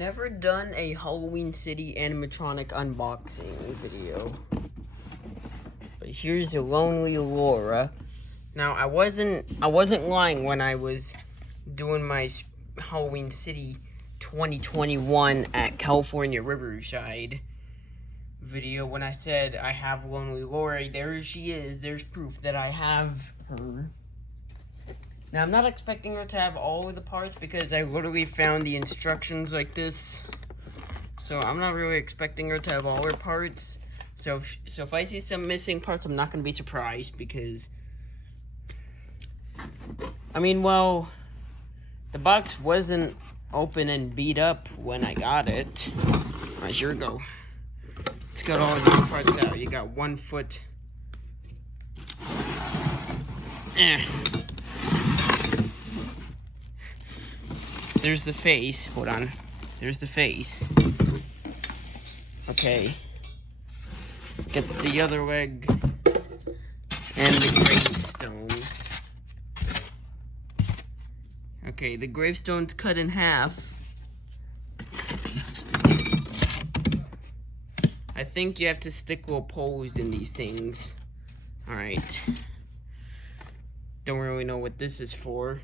never done a Halloween City animatronic unboxing video. But here's a Lonely Laura. Now, I wasn't lying when I was doing my Halloween City 2021 at California Riverside video when I said I have Lonely Laura. There she is. There's proof that I have her. Now, I'm not expecting her to have all of the parts because I literally found the instructions like this. So, I'm not really expecting her to have all her parts. So if I see some missing parts, I'm not going to be surprised because... I mean, well, the box wasn't open and beat up when I got it. Alright, here we go. It's got all the parts out. You got 1 foot. There's the face. Hold on. There's the face. Okay. Get the other leg. And the gravestone. Okay, the gravestone's cut in half. I think you have to stick little poles in these things. Alright. Don't really know what this is for.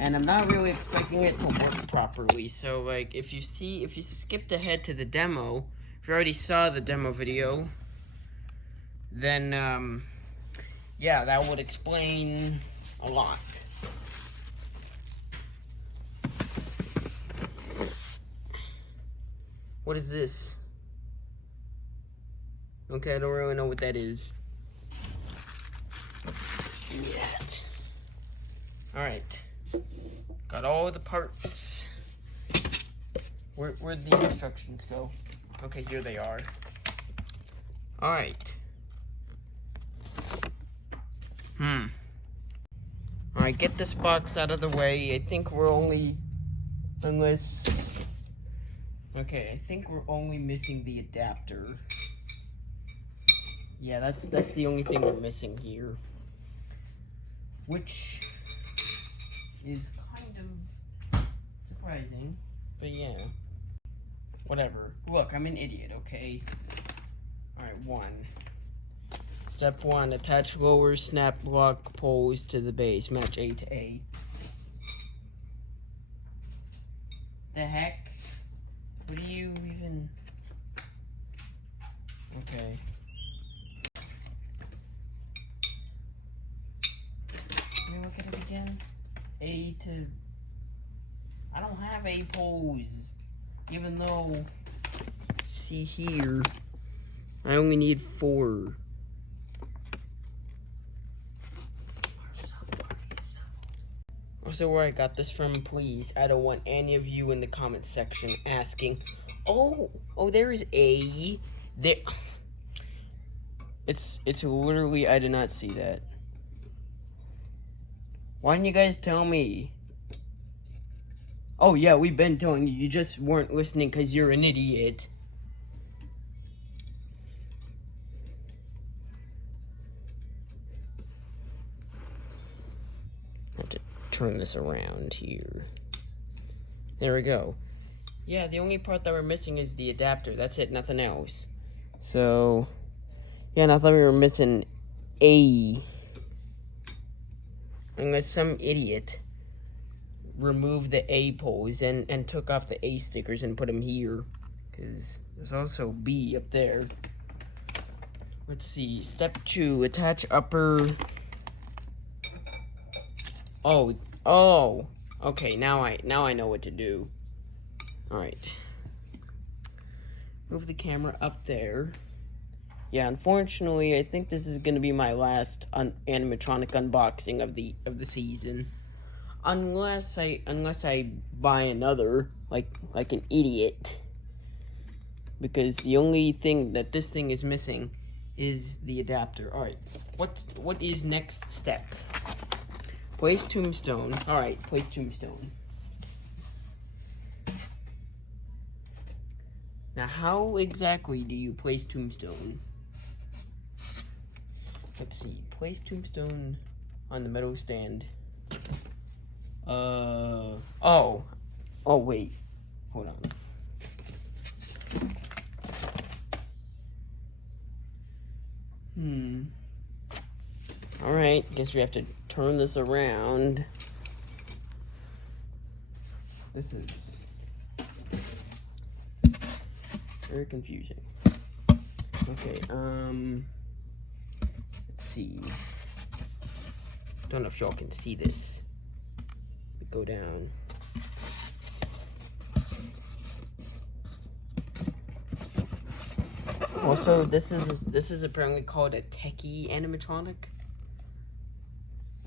And I'm not really expecting it to work properly. So, like, if you skipped ahead to the demo, if you already saw the demo video, then, yeah, that would explain a lot. What is this? Okay, I don't really know what that is. Give me that. Alright. Got all the parts. Where'd the instructions go? Okay, here they are. Alright. Alright, get this box out of the way. I think we're only... Okay, I think we're only missing the adapter. Yeah, that's the only thing we're missing here. Which is kind of surprising, but yeah. Whatever. Look, I'm an idiot, okay? Alright, 1. Step 1, attach lower snap block poles to the base. Match A to A. The heck? What do you even... Okay. Let me look at it again. A to... I don't have A poles. Even though... See here. I only need 4. Also, where I got this from, please. I don't want any of you in the comment section asking, oh, there's A. There. It's literally, I did not see that. Why didn't you guys tell me? Oh, yeah, we've been telling you. You just weren't listening because you're an idiot. I have to turn this around here. There we go. Yeah, the only part that we're missing is the adapter. That's it, nothing else. So, yeah, and I thought we were missing A. Unless some idiot removed the A poles and took off the A stickers and put them here. Because there's also B up there. Let's see. Step 2, attach upper... Oh. Okay, now I know what to do. Alright. Move the camera up there. Yeah, unfortunately, I think this is gonna be my last animatronic unboxing of the season. Unless I buy another, like an idiot. Because the only thing that this thing is missing is the adapter. Alright, what is next step? Place tombstone. Alright, place tombstone. Now, how exactly do you place tombstone? Let's see. Place tombstone on the metal stand. Oh. Oh, wait. Hold on. Alright, guess we have to turn this around. This is very confusing. Okay, let's see. Don't know if y'all can see this. Go down. Also, this is apparently called a techie animatronic.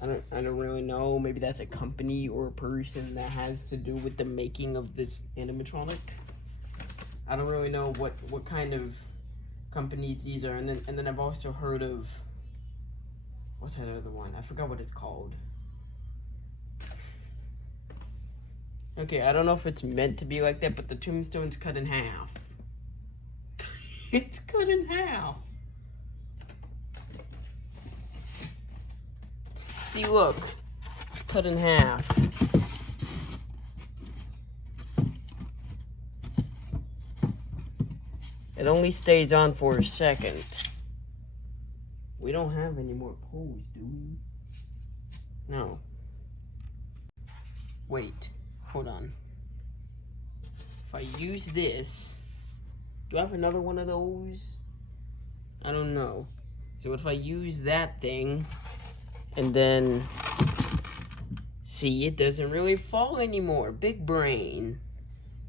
I don't really know. Maybe that's a company or a person that has to do with the making of this animatronic. I don't really know what kind of companies these are. And then I've also heard of, what's that other one? I forgot what it's called. Okay, I don't know if it's meant to be like that, but the tombstone's cut in half. It's cut in half. See, look. It's cut in half. It only stays on for a second. We don't have any more poles, do we? No. Wait. Hold on. If I use this, do I have another one of those? I don't know. So if I use that thing, and then, see, it doesn't really fall anymore. Big brain.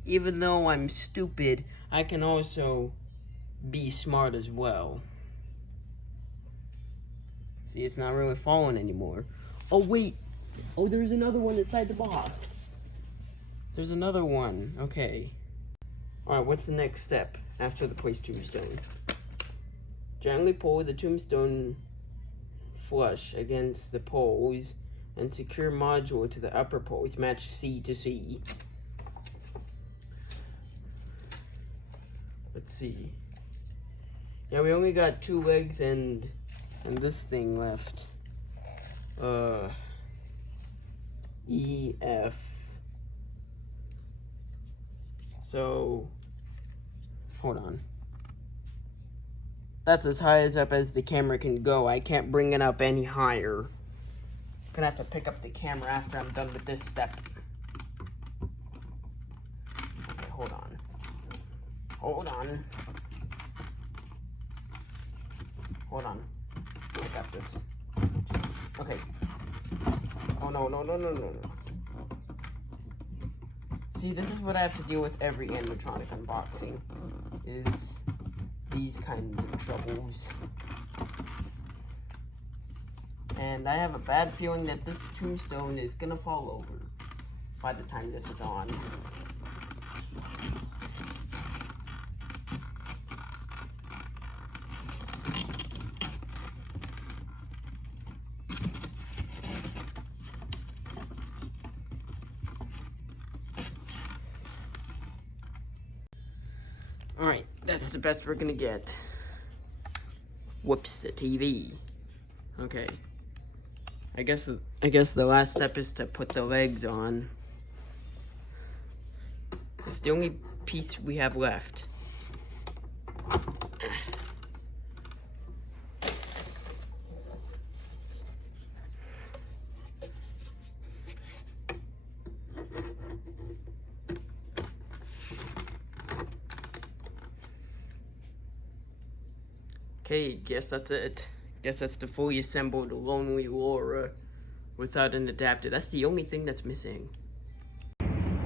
Even though I'm stupid, I can also be smart as well. See, it's not really falling anymore. Oh, wait. Oh, there's another one inside the box. There's another one. Okay. Alright, what's the next step after the place tombstone? Gently pull the tombstone flush against the poles and secure module to the upper poles. Match C to C. Let's see. Yeah, we only got 2 legs and this thing left. E, F. So, hold on. That's as high up as the camera can go. I can't bring it up any higher. I'm gonna have to pick up the camera after I'm done with this step. Okay, hold on. Hold on. Hold on. I got this. Okay. Oh, no. See, this is what I have to deal with every animatronic unboxing, is these kinds of troubles. And I have a bad feeling that this tombstone is gonna fall over by the time this is on. Alright, that's the best we're gonna get. Whoops, the TV. Okay. I guess the last step is to put the legs on. It's the only piece we have left. Okay, guess that's it. Guess that's the fully assembled Lonely Laura without an adapter. That's the only thing that's missing.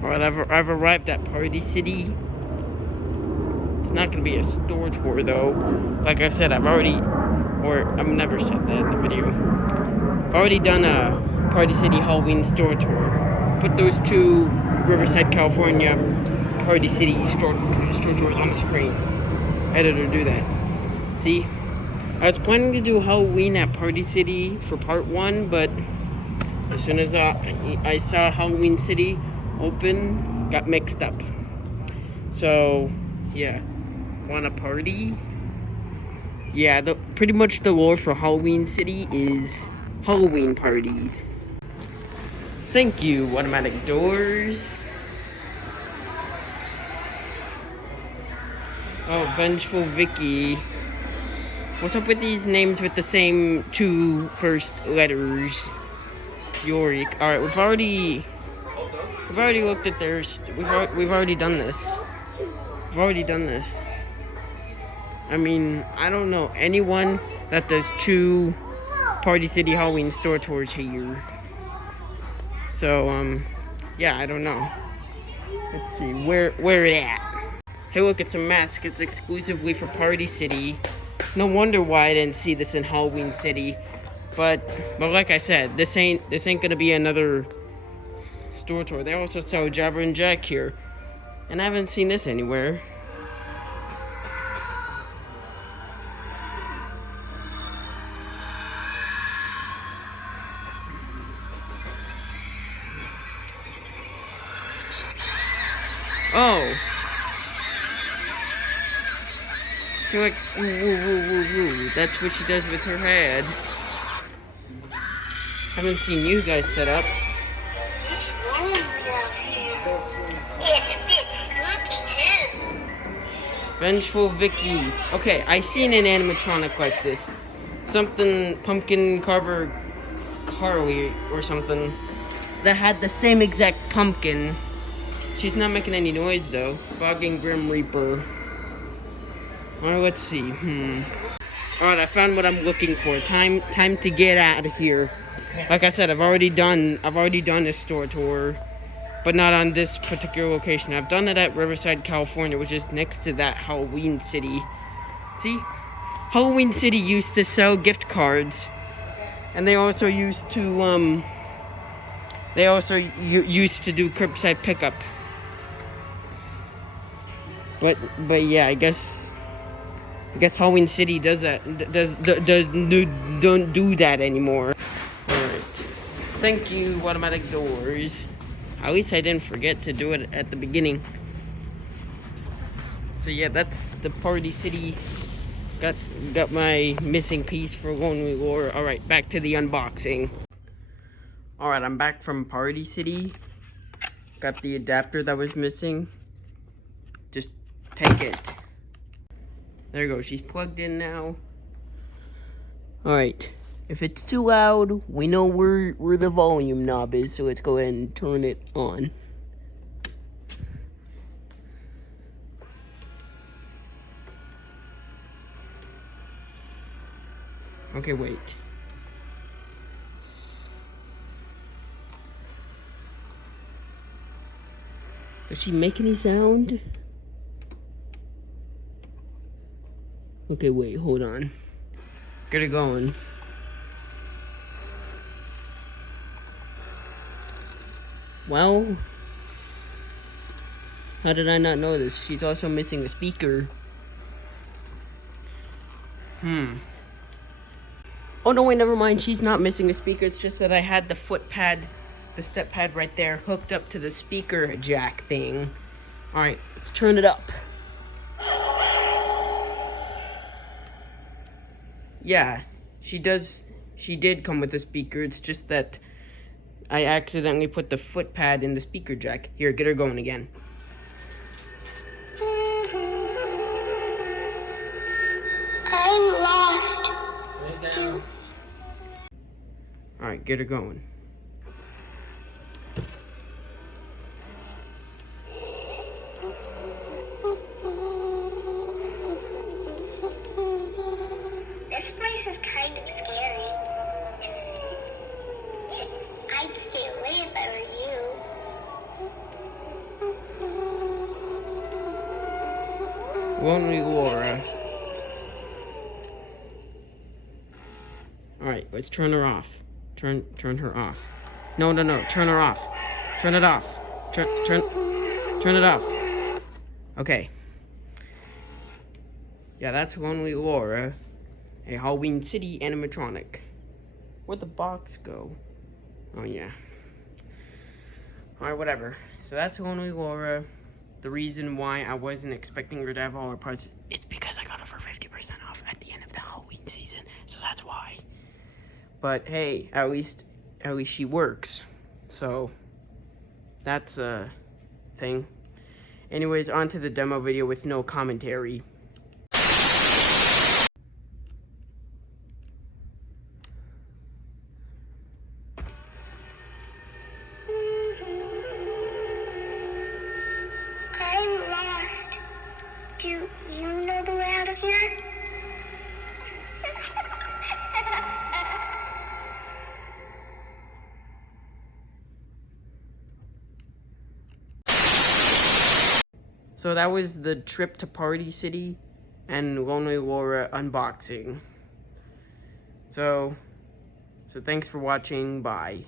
Alright, I've arrived at Party City. It's not gonna be a store tour though. Like I said, I've never said that in the video. I've already done a Party City Halloween store tour. Put those 2 Riverside, California Party City store tours on the screen. Editor, do that. See? I was planning to do Halloween at Party City for part 1, but as soon as I saw Halloween City open, got mixed up. So, yeah. Wanna party? Yeah, pretty much the lore for Halloween City is Halloween parties. Thank you, Automatic Doors. Oh, Vengeful Vicky. What's up with these names with the same two first letters? Yorick. All right, we've already looked at theirs. We've already done this. We've already done this. I mean, I don't know anyone that does 2 Party City Halloween store tours here. So, yeah, I don't know. Let's see, where it at? Hey, look, it's a mask. It's exclusively for Party City. No wonder why I didn't see this in Halloween City. But like I said, this ain't gonna be another store tour. They also sell Jabber and Jack here, and I haven't seen this anywhere. Oh. You're like, woo, woo, woo, woo. That's what she does with her head. Haven't seen you guys set up. Vengeful Vicky. Okay, I seen an animatronic like this. Something Pumpkin Carver Carly or something that had the same exact pumpkin. She's not making any noise though. Fogging Grim Reaper. Alright, let's see. Alright, I found what I'm looking for. Time to get out of here. Like I said, I've already done a store tour, but not on this particular location. I've done it at Riverside, California, which is next to that Halloween City. See? Halloween City used to sell gift cards, and they also used to used to do curbside pickup. But yeah, I guess Halloween City does that. Don't do that anymore. All right. Thank you, automatic doors. At least I didn't forget to do it at the beginning. So yeah, that's the Party City. Got my missing piece for Lonely Laura. All right, back to the unboxing. All right, I'm back from Party City. Got the adapter that was missing. Just take it. There you go. She's plugged in now. All right. If it's too loud, we know where the volume knob is, so let's go ahead and turn it on. Okay, wait. Does she make any sound? Okay, wait, hold on. Get it going. Well, how did I not know this? She's also missing a speaker. Oh no, wait, never mind. She's not missing a speaker. It's just that I had the foot pad, the step pad right there, hooked up to the speaker jack thing. Alright, let's turn it up. Yeah, she did come with a speaker. It's just that I accidentally put the foot pad in the speaker jack. Here, get her going again. I'm lost. Lay down. Alright, get her going. This place is kind of scary. I'd stay away if I were you. Lonely Laura. Alright, let's turn her off. Turn her off. No, turn her off. Turn it off. Turn it off. Okay. Yeah, that's Lonely Laura. A Halloween City animatronic. Where'd the box go? Oh, yeah. Alright, whatever. So that's Lonely Laura. The reason why I wasn't expecting her to have all her parts, it's because I got her for 50% off at the end of the Halloween season. So that's why. But hey, at least she works. So that's a thing. Anyways, on to the demo video with no commentary. Do you know the way out of here? So that was the trip to Party City and Lonely Laura unboxing. So thanks for watching. Bye.